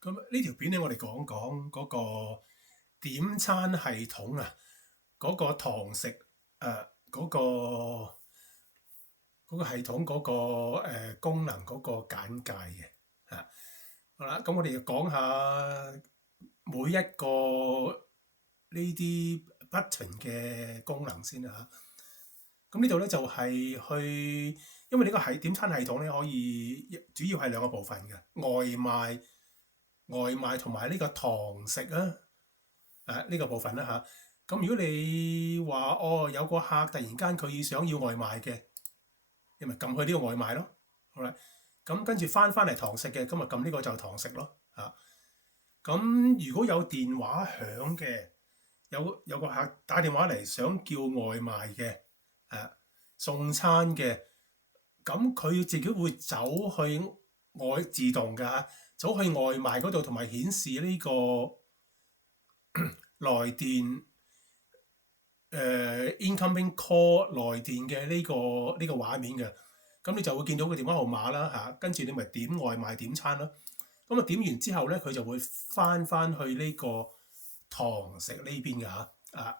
咁呢條片咧，我哋講講嗰個點餐系統啊，嗰、個堂食嗰個系統嗰、個功能嗰個簡介嘅好啦，咁我哋要講下每一個呢啲 button 嘅功能先啦。咁呢度咧就係因為呢個點餐系統咧可以主要係兩個部分嘅外賣同埋呢個堂食呢個部分啦嚇。咁如果你話有個客突然間佢想要外賣嘅，你咪撳去呢個外賣咯。好啦，咁跟住翻嚟堂食嘅，咁咪撳呢個就堂食咯嚇。咁如果有電話響嘅，有個客打電話嚟想叫外賣嘅，送餐嘅，咁佢自己會走去自動㗎，走去外賣嗰度，同埋顯示呢個來電incoming call 來電嘅呢個畫面嘅。咁你就會見到個電話號碼啦嚇，跟住你咪點外賣點餐咯。咁點完之後咧，佢就會翻去呢個堂食呢邊嘅嚇。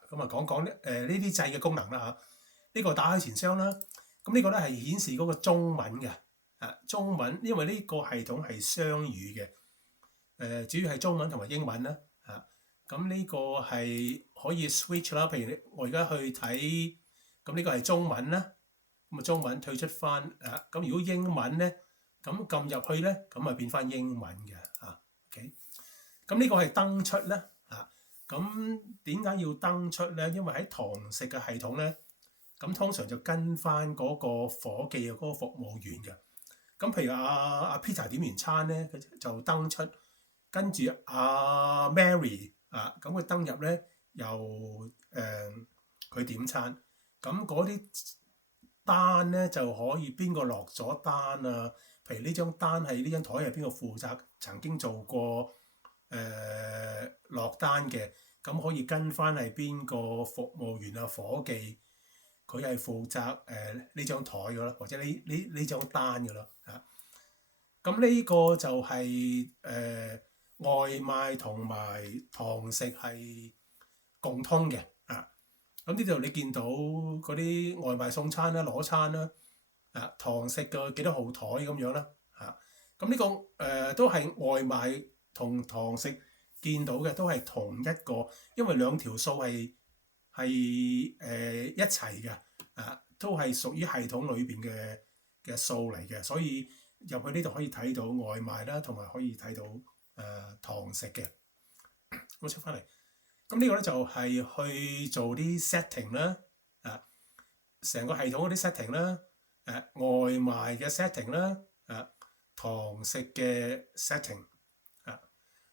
咁講講呢啲掣嘅功能啦嚇。呢個打開錢箱啦，咁呢個咧係顯示嗰個中文嘅中文，因為呢個系統係雙語嘅，主要係中文同埋英文啦咁呢個係可以 switch 啦。譬如我而家去睇，咁呢個係中文啦，咁中文退出翻咁如果英文咧，咁撳入去咧，咁啊變翻英文嘅OK。咁呢個係登出啦咁點解要登出咧？因為喺堂食嘅系統咧，咁通常就跟翻嗰個伙計嗰個服務員嘅。咁譬如阿 Peter 點完餐咧，佢就登出，跟住阿 Mary 咁佢登入咧，又佢點餐。咁嗰啲單咧就可以邊個落咗單啊？譬如呢張單係呢張台係邊個負責，曾經做過落單嘅，咁可以跟翻係邊個服務員啊伙計，佢係負責呢張台嘅咯，或者呢張單嘅咯咁呢個就係外賣同埋堂食係共通嘅咁呢度你見到嗰啲外賣送餐啦、攞餐啦堂食嘅幾多號台咁樣啦咁呢個都係外賣同堂食見到嘅都係同一個，因為兩條數係一齊嘅都係屬於系統裏邊嘅數嚟嘅，所以入去呢度可以睇到外賣啦，同埋可以睇到堂食嘅。咁出翻嚟，咁呢個咧就係去做啲 setting 啦成個系統嗰啲 setting 啦外賣嘅 setting 啦堂食嘅 setting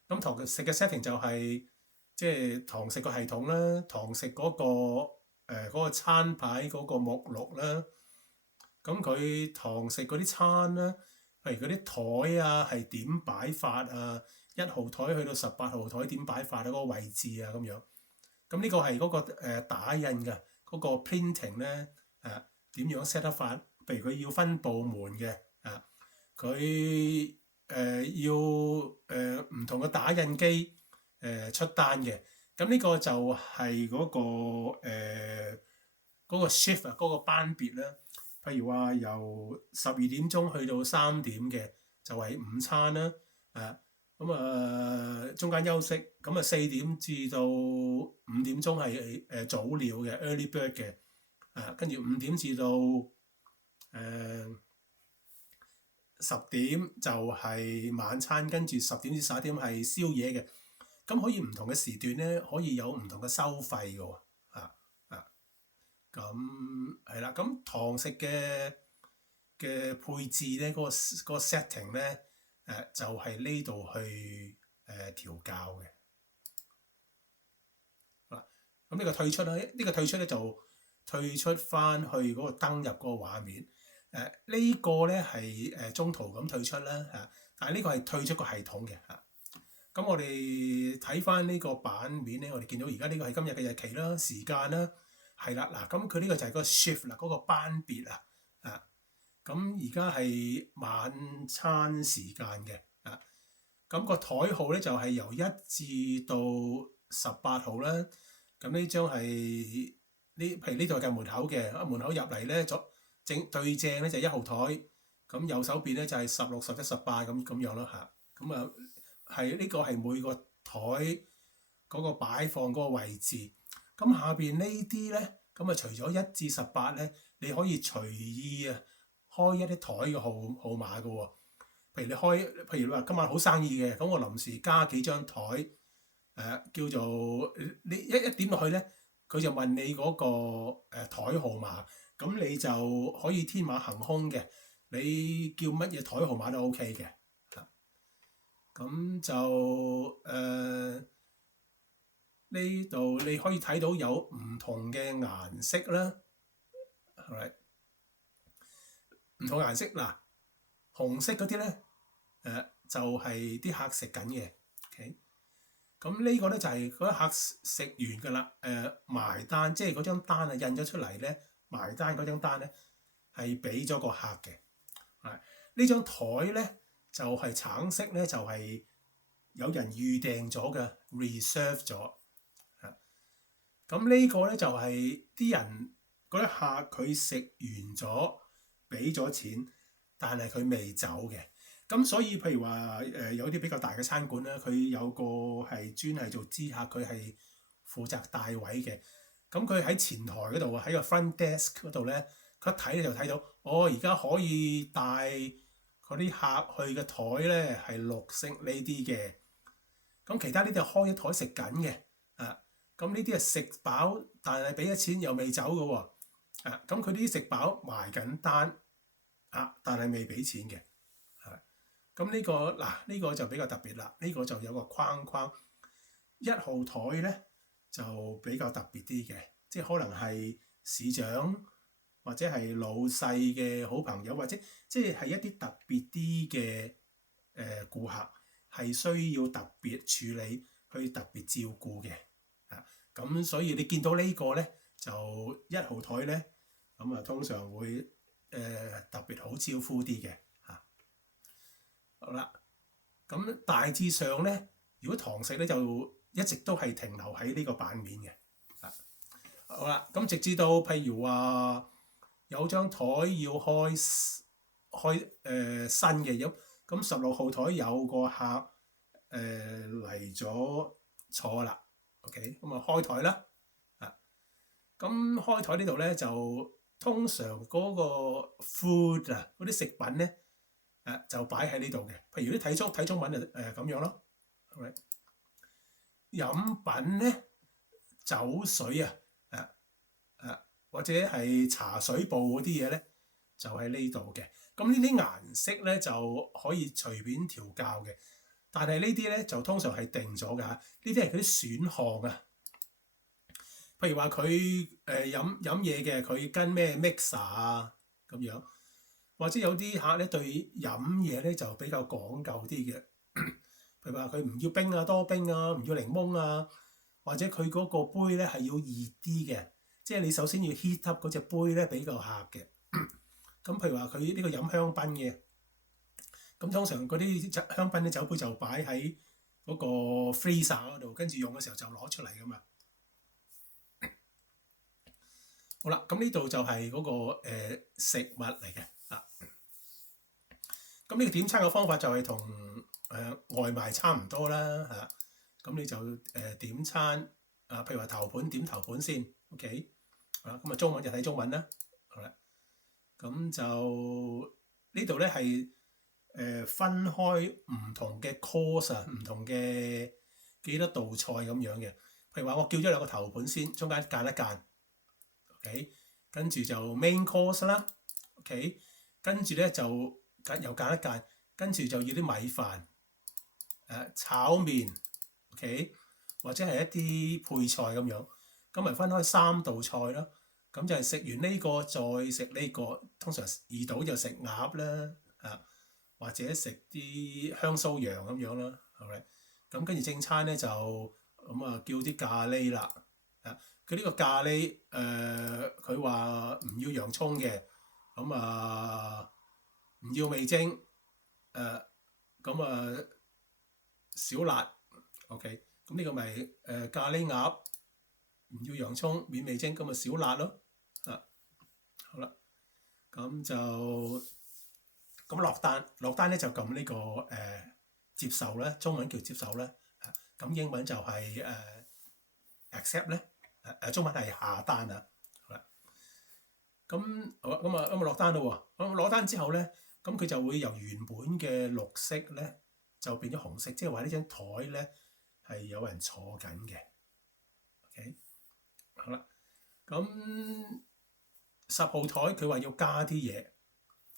咁堂食嘅 setting 就係即係堂食個系統啦，堂食嗰個餐牌嗰個目錄啦。咁佢堂食嗰啲餐啦，譬如嗰啲台係點擺法1號台去到18號台點擺法嗰個位置咁樣。咁呢個係嗰個打印嘅嗰個 printing 咧點樣 set up 法？譬如佢要分部門嘅佢要唔同嘅打印機出單嘅。咁呢個就係嗰個 shift 嗰個班別啦。譬如話由12點鐘去到3點嘅就係午餐啦咁中間休息，咁4點至到5點鐘係早鳥嘅 early bird 嘅跟住5點至到10點就係晚餐，跟住10點至11點係宵夜嘅。咁可以唔同嘅時段咧，可以有唔同嘅收費嘅喎咁係啦。咁堂食嘅配置咧，嗰個 setting 咧就係呢度去調校嘅咁呢個退出啦，呢個退出咧就退出翻去嗰個登入嗰個畫面。呢個咧係中途咁退出啦但係呢個係退出個系統嘅咁我哋睇翻呢個版面咧，我哋見到而家呢個係今日嘅日期啦、時間啦，係啦嗱。咁佢呢個就係個 shift 啦，嗰個班別咁而家係晚餐時間嘅咁個台號咧就係由1至到18號啦。咁呢張係譬如呢度係門口嘅，門口入嚟咧對正咧就1號台，咁右手邊咧就係16、17、18咁樣咯嚇。咁啊係呢個係每個台嗰個擺放嗰個位置。咁下邊呢啲咧，咁啊除咗1至18咧，你可以隨意啊開一啲台嘅號碼嘅喎。譬如你話今晚好生意嘅，咁我臨時加幾張台，叫做你一點落去咧，佢就問你嗰個台號碼，咁你就可以天馬行空嘅，你叫乜嘢台號碼都 OK 嘅。咁就呢度你可以睇到有唔同嘅顏色啦，係咪？唔同顏色嗱，紅色嗰啲咧。就係啲客食緊嘅，OK。咁呢個咧就係嗰啲客食完㗎啦，埋單，即係嗰張單啊印咗出嚟咧，埋單嗰張單咧係俾咗個客嘅。呢張台咧就係橙色咧，就係有人預訂咗嘅 reserve 咗。咁呢個咧就係啲人嗰啲客佢食完咗，俾咗錢，但係佢未走嘅。咁所以譬如話有啲比較大嘅餐館咧，佢有個係專係做知客，佢係負責帶位嘅。咁佢喺前台嗰度啊，喺個 front desk 嗰度咧，佢一睇咧就睇到，而家可以帶嗰啲客去嘅台咧係綠色呢啲嘅。咁其他呢啲係開咗台食緊嘅，咁呢啲係食飽，但係俾咗錢又未走嘅喎，咁佢呢啲食飽埋緊單，但係未俾錢嘅。咁呢個就比較特別啦，呢個就有個框框。1號台咧就比較特別啲嘅，即係可能係市長或者係老細嘅好朋友，或者即係一啲特別啲嘅顧客，係需要特別處理，去特別照顧嘅。咁所以你見到呢個咧就1號台咧，咁啊通常會特別好招呼啲嘅。好啦，咁大致上咧，如果堂食咧就一直都係停留喺呢個版面嘅。好啦，咁直至到譬如話有張台要開新嘅，咁16號台有個客嚟咗坐啦 ，OK， 咁啊開台啦，咁開台呢度咧就通常嗰個 food 啊嗰啲食品咧。就擺喺呢度嘅，譬如啲睇中文就咁樣咯。飲品咧，酒水啊，或者係茶水部嗰啲嘢咧，就喺呢度嘅。咁呢啲顏色咧就可以隨便調校嘅，但係呢啲咧就通常係定咗㗎。呢啲係嗰啲選項啊。譬如話佢飲嘢嘅，佢跟咩 mixer 啊咁樣。或者有啲客咧對飲嘢咧就比較講究啲嘅，譬如話佢唔要冰啊，多冰啊，唔要檸檬啊，或者佢嗰個杯咧係要熱啲嘅，即係你首先要 heat up 嗰隻杯咧俾個客嘅。咁譬如話佢呢個飲香檳嘅，咁通常嗰啲香檳啲酒杯就擺喺嗰個 freezer 嗰度，跟住用嘅時候就攞出嚟噶嘛。好啦，咁呢度就係嗰個食物嚟嘅。咁呢個點餐嘅方法就係同外賣差唔多啦。咁你就點餐譬如話頭盤點頭盤先 ，OK。咁中文就睇中文啦。好啦，咁就呢度咧係分開唔同嘅 course 啊，唔同嘅幾多道菜咁樣嘅。譬如話我叫咗2個頭盤先，中間間一間 ，OK。跟住就 main course 啦 ，OK。跟住咧就又間一間，跟住就要啲米飯、炒麵 ，OK， 或者係一啲配菜咁樣，咁咪分開3道菜咯。咁就係食完呢個再食呢個，通常2道就食鴨啦，或者食啲香酥羊咁樣啦，係咪？咁跟住正餐咧就咁叫啲咖喱啦，佢呢個咖喱佢話唔要洋葱嘅，咁唔要味精，咁少辣。OK，咁呢個咪咖喱鴨，唔要洋葱，免味精，咁咪少辣咯。好啦，咁就咁落單咧就撳呢個接受咧，中文叫接受咧，咁英文就係accept 咧，中文係下單啊。好啦，咁好啦，咁啊落單咯喎，咁攞單之後咧，咁佢就會由原本嘅綠色咧就變咗紅色，即係話呢張台咧係有人坐緊嘅。OK，好啦，咁10號台佢話要加啲嘢。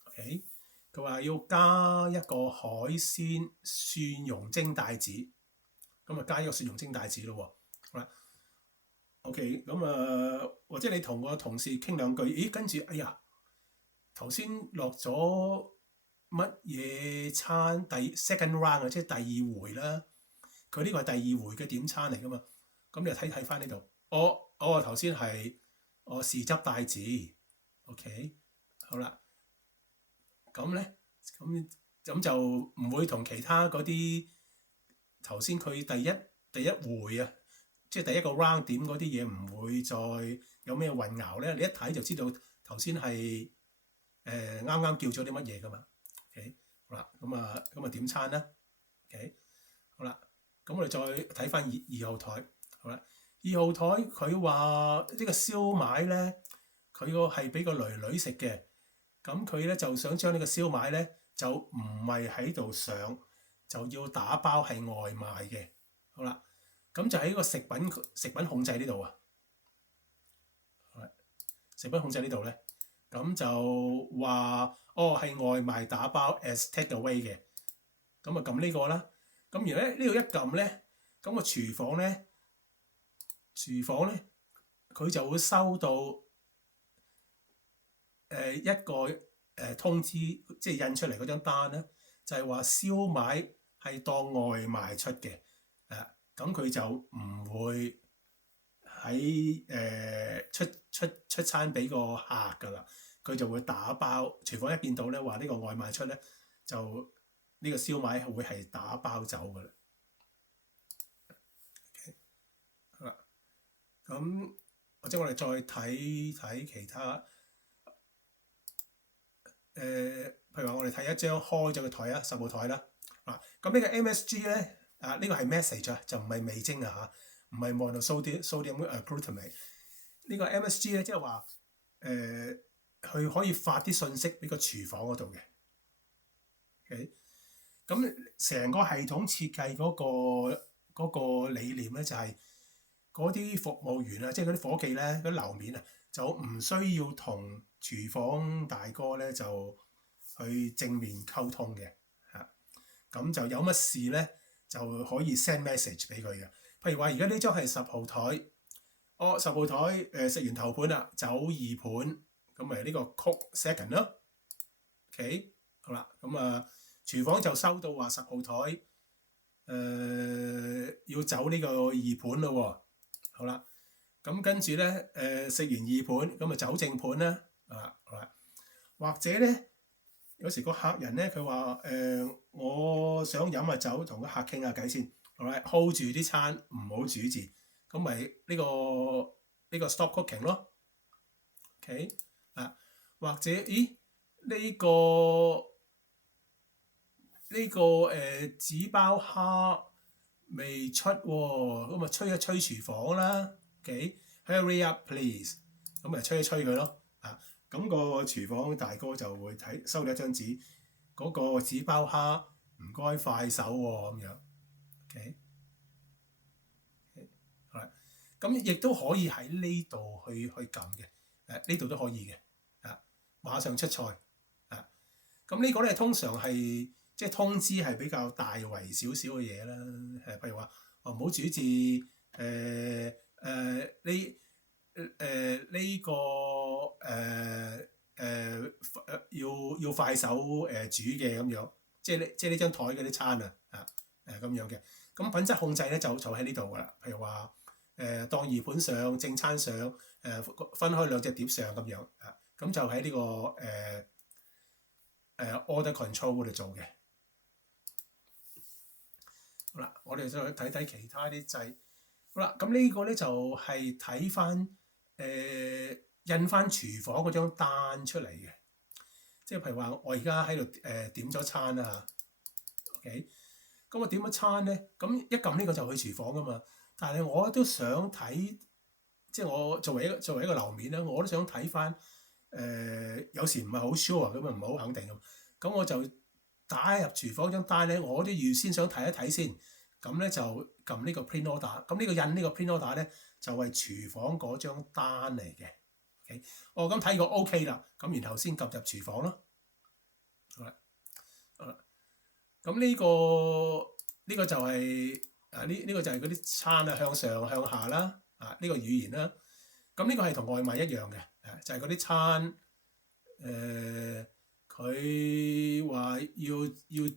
OK，佢話要加一個海鮮蒜蓉蒸帶子，咁啊加一個蒜蓉蒸帶子咯喎。好啦，OK，咁或者你同個同事傾兩句，咦，跟住哎呀頭先落咗乜嘢餐second round 啊，即係第二回啦。佢呢個係第二回嘅點餐嚟噶嘛，咁你就睇翻呢度。我頭先係我豉汁帶子。OK，好啦，咁咧咁就唔會同其他嗰啲頭先佢第一回啊，即係第一個 round 點嗰啲嘢唔會再有咩混淆咧。你一睇就知道頭先係啱啱叫咗啲乜嘢噶嘛。OK， 好啦，咁啊點餐啦。OK， 好啦，咁我哋再睇翻二號台。好啦，二號台佢話呢個燒賣咧，佢個係俾個女女食嘅，咁佢咧就想將呢個燒賣咧就唔係喺度上，就要打包係外賣嘅。好啦，咁就喺個食品控制呢度啊。食品控制呢度咧，咁就話係外賣打包 as take away 嘅，咁啊撳呢個啦。咁然後咧呢度一撳咧，咁個廚房咧佢就會收到一個通知，即係印出嚟嗰張單咧，就係話燒賣係當外賣出嘅。咁佢就唔會喺出餐俾個客㗎啦，佢就會打包。廚房一見到咧話呢個外賣出咧，就呢個燒賣會係打包走㗎啦。Okay，好啦，咁或者我哋再睇睇其他譬如話我哋睇一張開咗嘅台啊，10號台啦。咁呢個 MSG 咧呢個係 message 啊，就唔係味精啊嚇。唔係 monosodium glutamate。呢個 MSG 咧，即係話佢可以發啲信息俾個廚房嗰度嘅。OK，咁成個系統設計嗰個理念咧，就係嗰啲服務員啊，即係嗰啲夥計咧，嗰啲樓面啊，就唔需要同廚房大哥咧就去正面溝通嘅嚇。咁就有乜事咧，就可以 send message 俾佢嘅。譬如話，而家呢張係10號台，10號台食完頭盤啦，走二盤，咁咪呢個 cook second 咯。OK， 好啦，咁廚房就收到話10號台要走呢個二盤咯喎。好啦，咁跟住咧食完二盤，咁走正盤啦。好啦，或者咧有時個客人咧佢話我想飲下酒，同個客傾下偈先。hold 住啲餐唔好煮住，咁咪呢個 stop cooking 咯。OK 或者咦呢個紙包蝦未出喎，咁咪吹一吹廚房啦。OK，hurry up please，咁咪吹一吹佢咯。咁個廚房大哥就會收咗一張紙，嗰個紙包蝦唔該快手喎咁樣。OK， 好啦，咁亦都可以喺呢度去撳嘅，呢度都可以嘅，馬上出菜，咁呢個咧通常係即係通知係比較大圍少少嘅嘢啦，譬如話唔好煮字，呢個要快手煮嘅咁樣，即係呢張台嗰啲餐咁樣嘅。咁品質控制咧就喺呢度噶啦，譬如話當二盤上正餐上分開兩隻碟上咁樣咁就喺呢個order control 嗰度做嘅。好啦，我哋再睇睇其他啲掣。好啦，咁呢個咧就係睇翻印翻廚房嗰張單出嚟嘅，即係譬如話我而家喺度點咗餐啦嚇，OK，咁我點咗餐咧，咁一撳呢個就去廚房噶嘛，但係我都想睇，即係我作為一個樓面咧，我都想睇翻有時唔係好 sure 咁啊，唔係好肯定咁，咁我就打入廚房張單咧，我都預先想睇一睇先。咁咧就撳呢個 print order，咁呢個印呢個 print order 咧就係廚房嗰張單嚟嘅。OK，咁睇過 OK 啦，咁然後先撳入廚房咯。好啦，好啦，咁呢個就係呢個就係嗰啲餐啊向上向下啦，呢個語言啦。咁呢個係同外賣一樣嘅，就係嗰啲餐佢話要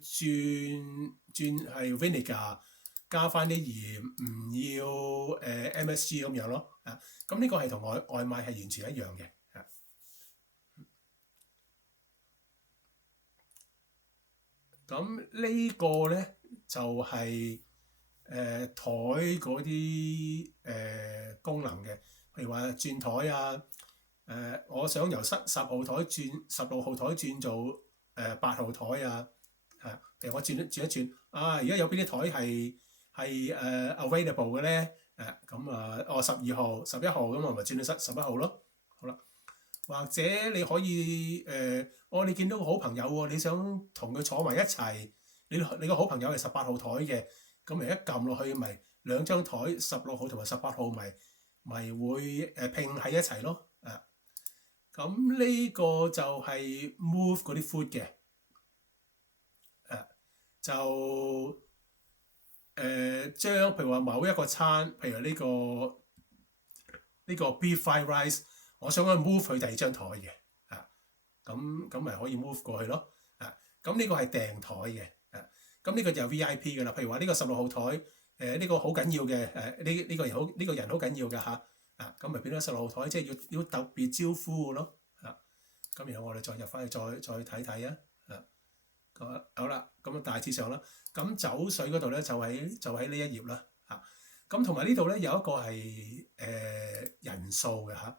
轉係 vinegar。加翻啲鹽，唔要MSG 咁樣咯，咁呢個係同外賣係完全一樣嘅，咁呢個咧就係台嗰啲功能嘅，譬如話轉台啊，我想由10號台轉16號台轉做8號台啊，譬如我轉一轉，而家有邊啲台係available 嘅咧？咁12號、11號咁，我咪轉到11號咯。好啦，或者你可以你見到個好朋友喎，你想同佢坐埋一齊，你個好朋友係18號台嘅，咁咪一撳落去，咪兩張台16號同埋18號咪會拼喺一齊咯。咁呢個就係 move 嗰啲 food 嘅，就。將譬如話某一個餐，譬如呢個 beef fried rice，我想去 move 去第二張台嘅，咁咪可以 move 過去咯，咁呢個係訂台嘅，咁呢個就 VIP 㗎啦。譬如話呢個16號台，呢個好緊要嘅，呢個人好緊要㗎嚇，咁咪變咗16號台，即係要特別招呼嘅咯，咁然後我哋再入翻去再睇睇啊。好啦，咁大致上啦，咁酒水嗰度咧就喺呢一頁啦，咁同埋呢度咧有一個係人數嘅嚇，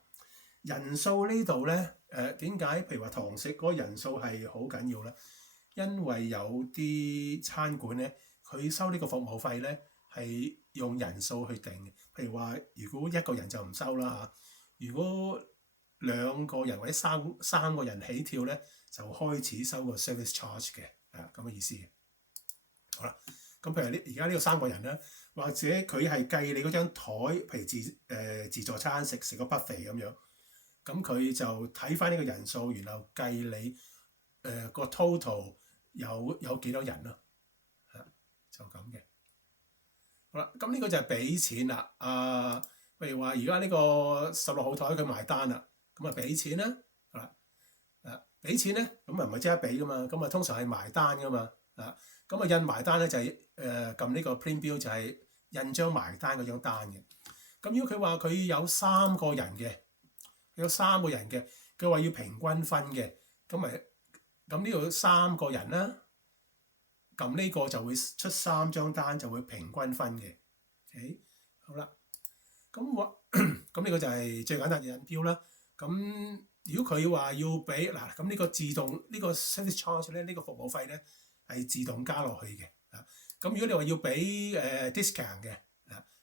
人數呢度咧點解譬如話堂食嗰個人數係好緊要咧？因為有啲餐館咧，佢收呢個服務費咧係用人數去定嘅，譬如話如果一個人就唔收啦嚇，如果2個人或者三個人起跳咧，就開始收個 service charge 嘅，咁嘅意思嘅。好啦，咁譬如而家呢個3個人咧，或者佢係計你嗰張台，譬如自助餐食個 buffet 咁樣，咁佢就睇翻呢個人數，然後計你個 total 有幾多人咯，就咁嘅。好啦，咁呢個就係俾錢啦。譬如話而家呢個16號台佢埋單啦。咁啊俾錢啦，俾錢咧，咁啊唔係即刻俾噶嘛，咁啊通常係埋單噶嘛，咁啊印埋單咧就係撳呢個 print bill 就係印張埋單嗰張單嘅。咁如果佢話佢有3個人嘅，佢話要平均分嘅，咁呢度3個人啦，撳呢個就會出3張單，就會平均分嘅。OK， 好啦，咁呢個就係最簡單嘅印表啦。咁如果佢話要俾咁呢個自動呢個 service charge 咧，呢個服務費咧係自動加落去嘅。咁如果你話要俾discount 嘅，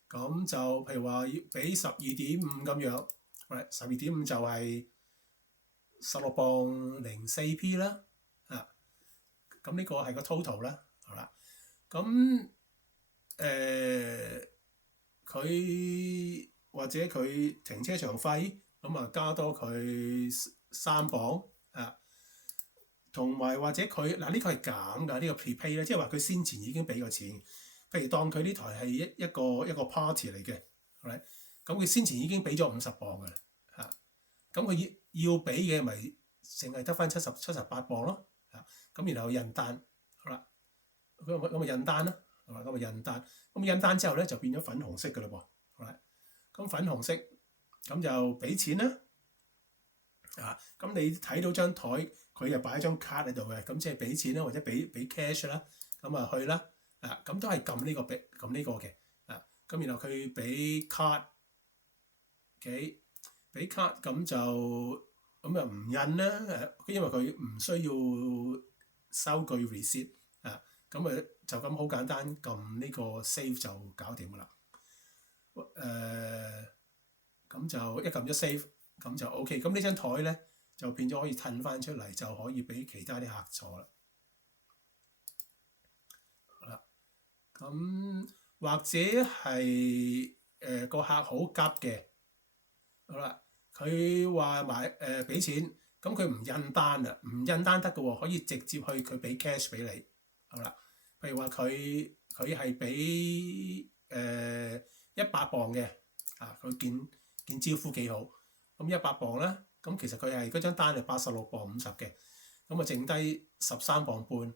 咁就譬如話要俾12.5咁樣，12.5就係16磅04p啦。咁呢個係個 total 啦，好啦。咁佢或者佢停車場費。咁啊，加多佢3磅同埋或者佢呢個係減㗎，呢個 prepay 咧，即係話佢先前已經俾過錢。譬如當佢呢台係一個 party 嚟嘅，係咪？咁佢先前已經俾咗50磅㗎啦，咁佢要俾嘅咪淨係得翻78磅咯，咁然後印單，好啦，咁咪印單啦，係嘛？咁咪印單，咁印單之後咧就變咗粉紅色㗎嘞噃，係咪？咁粉紅色。咁就俾錢啦，咁你睇到張台，佢又擺一張卡喺度嘅，咁即係俾錢啦，或者俾 cash 啦，咁啊去啦，咁都係撳呢個嘅，咁然後佢俾 card，OK，俾 card 咁就唔印啦，因為佢唔需要收據 receipt 咁就咁好簡單撳呢個 save 就搞掂噶啦，咁就一撳咗 save 咁就 OK，咁呢張台咧就變咗可以褪翻出嚟，就可以俾其他啲客坐啦。咁或者係個客好急嘅，好啦，佢話俾錢，咁佢唔印單啊，唔印單得嘅喎，可以直接去佢俾 cash 俾你，好啦，譬如話佢係俾100磅嘅，佢見招呼幾好，咁100磅啦，咁其實佢係嗰張單係86磅50嘅，咁剩低13磅半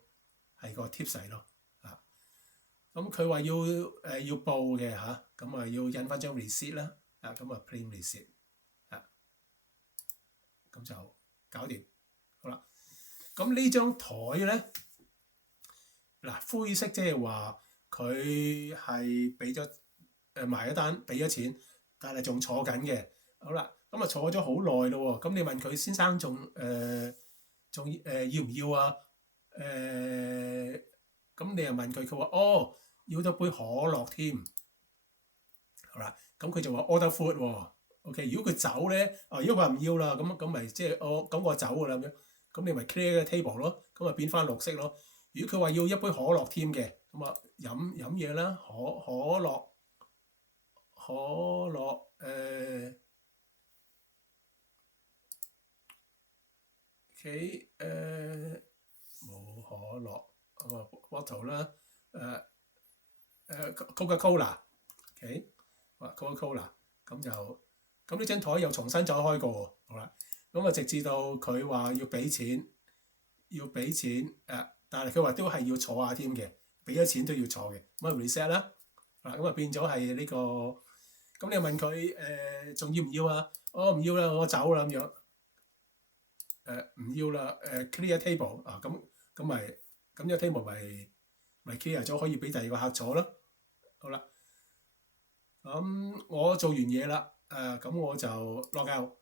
係個 tips 咯。咁佢話要報嘅咁要印翻張 receipt 啦，咁print receipt，咁就搞掂，好啦。咁呢張台咧，灰色即係話佢係俾咗埋咗單，俾咗錢，但係仲坐緊嘅，好啦。咁坐咗好耐咯喎，咁你問佢先生仲要唔要啊？咁你又問佢，佢話要咗杯可樂添，好啦，咁佢就話 order food 喎，OK。如果佢走咧，如果佢話唔要啦，咁咪即係咁我走㗎啦咁樣，咁你咪 clear 個 table 咯，咁變翻綠色咯。如果佢話要一杯可樂添嘅，咁飲嘢啦，可樂OK 冇可樂bottle 啦Coca-Cola，OK， Coca-Cola， 咁呢張台又重新走開過喎，好啦，咁直至到佢話要俾錢，但係佢話都係要坐下添嘅，俾咗錢都要坐嘅，咁reset 啦，咁變咗係呢個，咁你又問佢仲要唔要啊？唔要啦，我走啦咁樣，唔要啦，clear table 咁呢個 table咪 clear 咗，可以俾第二個客坐咯。好啦，咁我做完嘢啦，咁我就落out。